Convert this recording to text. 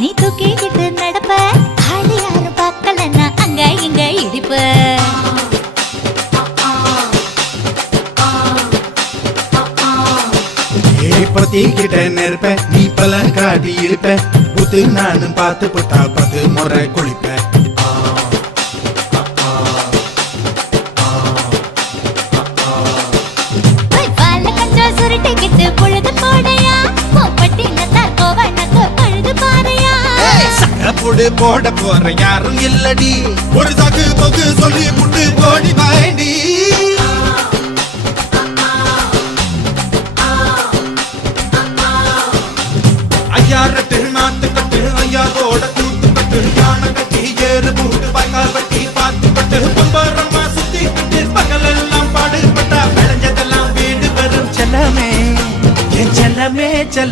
நீ தூக்கிக்கிட்டு நடப்ப ஆளு யாரும் பார்க்கலன்னா அங்க இங்க இடிப்ப பத்திக்கிட்ட நெருப்ப நீ பல காட்டி இருப்ப புத்து நானும் பார்த்து புட்டா 10 முறை குளிப்பேன் சுருட்டிக்கிட்டு பொழுது போடையா போப்பட்டி நத்தா கோவனக்கு பழுது பாறையா சகப்புடு போட போற யாரும் இல்லடி ஒரு சாக்கு போக்கு சொல்லி புட்டு போடி வாண்டி ஐயாரட்டு நாத்து கட்டு ஐயாவோட கூத்து கட்டு யானை கட்டி ஏறு பூட்டு வாய்க்கால் வட்டி பார்த்து கட்டு பொம்பரமா சுத்தி கட்டு பகலெல்லாம் பாடுபட்டா விளைஞ்சதெல்லாம் வீடு வரும் செல்லமே என் செல்லமே செல்ல